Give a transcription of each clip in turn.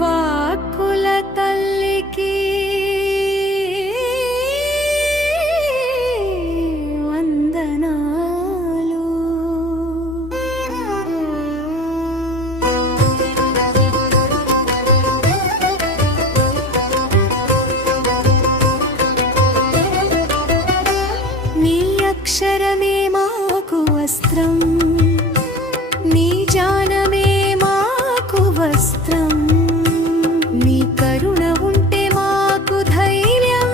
వాక్కుల తల్లికి వందనాలు. నీ అక్షరమే మాకు వస్త్రం, నీ జ్ఞానమే మాకు వస్త్రం, నీ కరుణ ఉంటే మాకు ధైర్యం,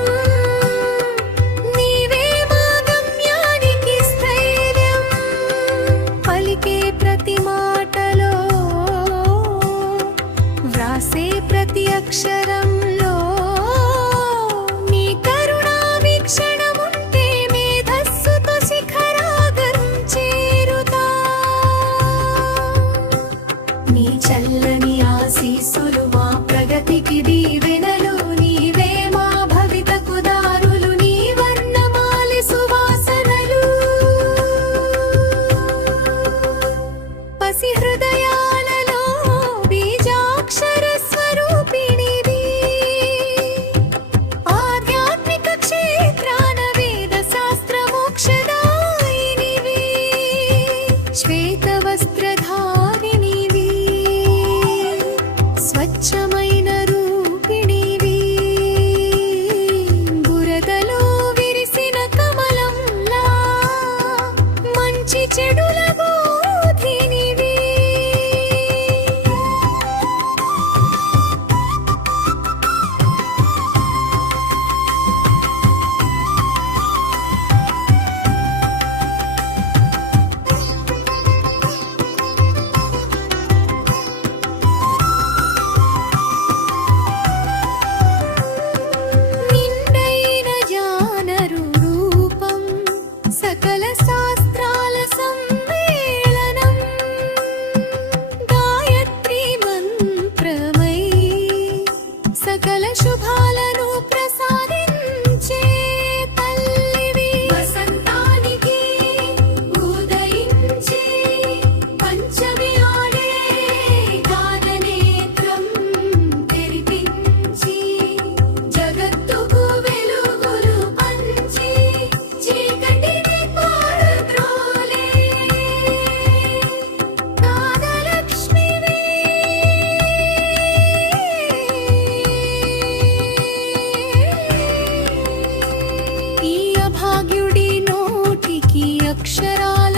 నీవే మా గమ్యానికి స్థైర్యం. పలికే ప్రతి మాటలో, వ్రాసే ప్రతి అక్షరంలో నీ కరుణా వీక్షణముంటే మేధస్సుతో శిఖరాగరం చేరుతా. నీ చల్లని ఆశీస్సులు మా ప్రగతికి దీవెనలు, నీవే మా భవితకు దారులు, నీ వర్ణమాలి సువాసనలు. పసి హృదయాలలో బీజాక్షర స్వరూపిణివి, ఆధ్యాత్మిక క్షేత్రాన వేద శాస్త్ర మోక్షదాయినివి, శ్వేత వస్త్రధారిణివి, స్వచ్ఛమైన రూపిణివి, బురదలో విరిసిన కమలంలా మంచి చెడుల బోధినివి. నిండైన జ్ఞాన రూపం, సకల శాస్త్రాల సమ్మేళనం, గాయత్రి మంత్రమై సకల శుభాలను ప్రసాదించే తల్లివి. వసంతానికి ఉదయించే పంచమి ఆడే గాననేత్రం తెరిపించి, జగత్తుకు వెలుగులు పంచి, చీకటిని పారద్రోలే నాదలక్ష్మివి. ఈ అభాగ్యుడి నోటికి అక్షరాల